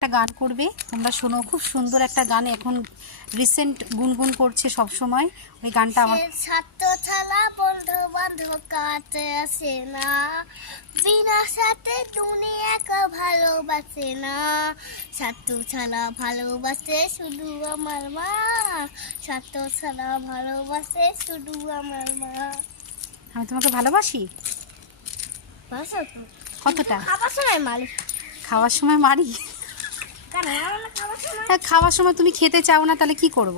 একটা গান করবে তোমরা শোনো, খুব সুন্দর একটা গান, এখন রিসেন্ট গুনগুন করছে সব সময় ওই গানটা। আমার ছাত্র ছাড়া বন্ধু বান্ধব কাছে আসে না, বিনা সাথে দুনিয়াকে ভালোবাসে না, ছাত্র ছাড়া ভালোবাসে শুধু আমার মা, ছাত্র ছাড়া ভালোবাসে শুধু আমার মা। আমি তোমাকে ভালোবাসি। বাসো তো কতটা? খাবার সময় মারি। খাওয়ার সময় মারি? খাওয়ার সময় তুমি খেতে চাও না, তাহলে কি করব?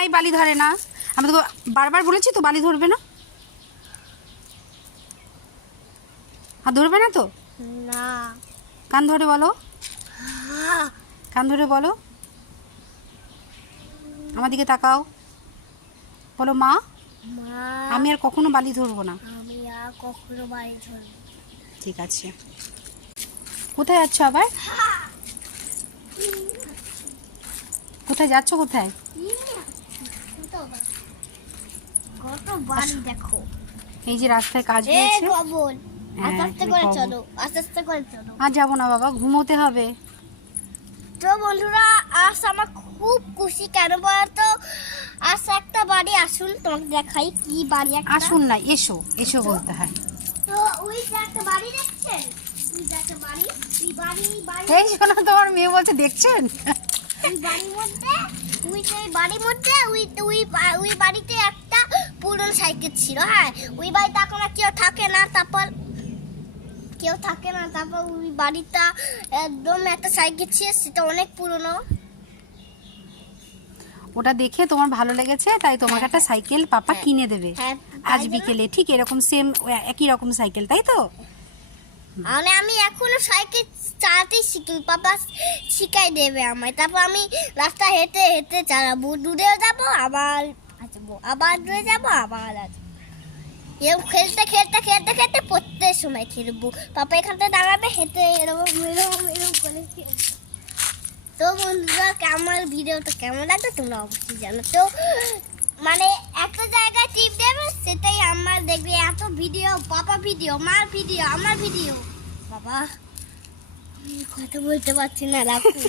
এই বালি ধরে না, আমি তো বারবার বলেছি তো বালি ধরবে না। আর ধরবে না তো? না। কান ধরে বলো, কান ধরে বলো, আমার দিকে তাকাও, বলো মা মা আমি আর কখনো বালি ধরবো না। আমি আর কখনো বাড়ি ধরব। ঠিক আছে। কোথায় যাচ্ছ আবার? কোথায় যাচ্ছ? কোথায়? কত বাড়ি দেখো। এই যে রাস্তায় কাজ এ হয়েছে। কবল, হ্যাঁ, আস্তে আস্তে এই করে কবল। চলো, আস্তে আস্তে করে চলো। আর যাবো না বাবা, ঘুমোতে হবে। তো বন্ধুরা, আজ আমার খুব খুশি, কেন বলতো আজ একটা বাড়ি আসুন তোমাকে দেখাই কি বাড়ি একটা। আসুন না, এসো এসো বলতে হয়। তো ওই যে একটা বাড়ি দেখছেন, ওই যে একটা বাড়ি, এই বাড়ি এই শোনো, তোমার মেয়ে বলছে দেখছেন। ওই বাড়ির মধ্যে, ওই যে বাড়ির মধ্যে ওই বাড়িতে একটা পুরনো সাইকেল ছিল। হ্যাঁ, ওই বাড়িতে এখন আর কেউ থাকে না। তারপর ওই বাড়িটা একদম একটা সাইকেল ছিল, সেটা অনেক পুরনো। ওটা দেখে তোমার ভালো লেগেছে, তাই তোমাকে একটা সাইকেল পাপা কিনে দেবে হ্যাঁ, আজ বিকেলে। ঠিক এরকম সেম একই রকম সাইকেল, তাই তো? মানে আমি এখনো সাইকেল চালাতেই শিখি, পাপা শিখাই দেবে আমায়। তারপর আমি রাস্তা হেঁটে হেঁটে চালাবো, দূরেও যাবো, আবার আসবো, আবার দূরে যাবো, আবার আসবো। এরকম খেলতে খেলতে খেলতে খেলতে প্রত্যেক সময় খেলবো। পাপা এখানটা দাঁড়াবে, হেঁটে এরকম করে খেলবো। তো বন্ধুরা, আমার ভিডিওটা কেমন লাগবে তোমরা অবশ্যই জানো। তো মানে একটা জায়গায় টিপ দেবে, সেটাই আমার দেখবে। এত ভিডিও, পাপা ভিডিও, মার ভিডিও, আমার ভিডিও, বাবা কথা বলতে পারছি না, রাখো।